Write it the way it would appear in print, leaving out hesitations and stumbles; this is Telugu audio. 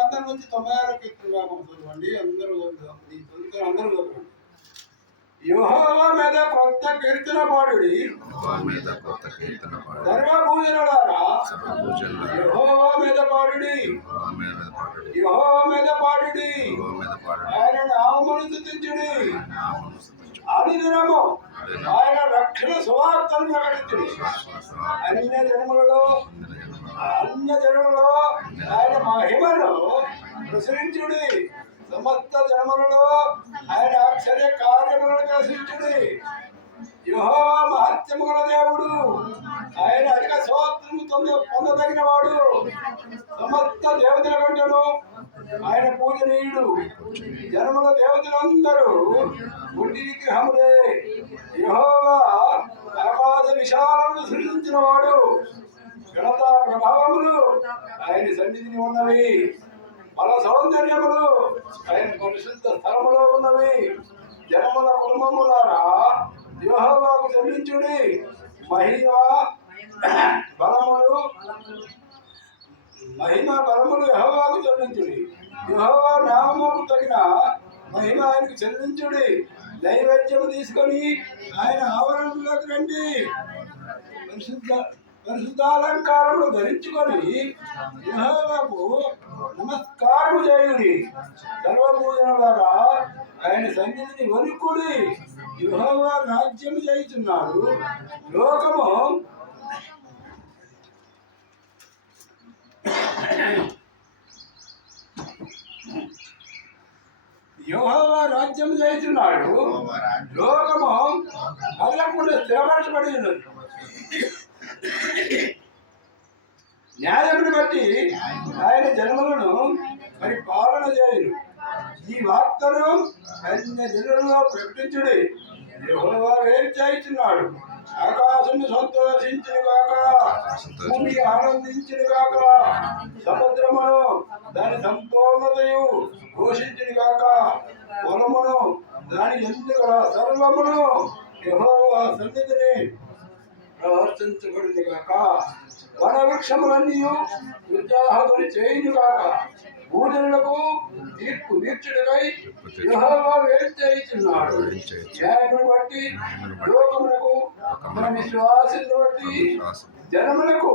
అందరి నుంచి 96 కీర్తనగా చదవండి. అందరూ అందరూ యెహోవా మీద కొత్త కీర్తన పాడుడి. సర్వభూజనులారా యెహోవా మీద పాడుడి. యెహోవా మీద పాడుడి. ఆయన నామమును స్తుతించుడి. అనుదినము ఆయన రక్షణ సువార్తను ప్రకటించుడి. అన్య జనములలో ఆయన మహిమను ప్రచురించుడి. సమస్త జనములలో ఆయన ఆశ్చర్య కార్యములను ప్రదర్శించుడి. యెహోవా మహత్యము గల దేవుడు, ఆయన అధిక స్తోత్రము పొందదగిన వాడు. సమస్త దేవతల కంటేను ఆయన పూజనీయుడు. జనముల దేవతలందరూ గుడ్డి విగ్రహములే. యెహోవా ఆకాశ విశాలమును సృజించిన వాడు. ఘనతా ప్రభావములు ఆయన సన్నిధిని ఉన్నవి. బల సౌందర్యములు ఆయన పరిశుద్ధ స్థలములో ఉన్నవి. జనముల కుటుంబములారా యెహోవాకు చెల్లించుడి. మహిమ బలములు యెహోవాకు చెల్లించుడి. యెహోవా నామముకు తగిన మహిమ ఆయనకు చెల్లించుడి. నైవేద్యము తీసుకొని ఆయన ఆవరణలోకి రండి. పరిశుద్ధాలంకారములు ధరించుకొని యెహోవాకు నమస్కారము చేయుడి. సర్వభూజనులారా ఆయన సన్నిధిని వణుకుడి. యెహోవా రాజ్యము చేయుచున్నాడు. లోకము యెహోవా రాజ్యము చేయుచున్నాడు. లోకము కదలకుండా స్థిరపరచబడి ఉన్నది. న్యాయమును బట్టి ఆయన జనములను మరి పాలన చేయును. ఈ వార్తను అన్య జనులలో ప్రకటించుడి. యెహోవా వేరు చేయుచున్నాడు. ఆకాశము సంతోషించును గాక, భూమి ఆనందించును గాక, సముద్రమును దాని సంపూర్ణతయు ఘోషించును గాక, పొలమును దాని ఎందుకు సర్వమును యెహోవా సన్నిధిని ప్రవర్తించబడింది గాక. వన వృక్షములన్నీ ఉత్సాహముని చేయును గాక. భూజనులకు తీర్పు తీర్చుటకై యెహోవా వేరు చేయుచున్నాడు. న్యాయమును బట్టి లోకములకు మన విశ్వాసమును బట్టి జనములకు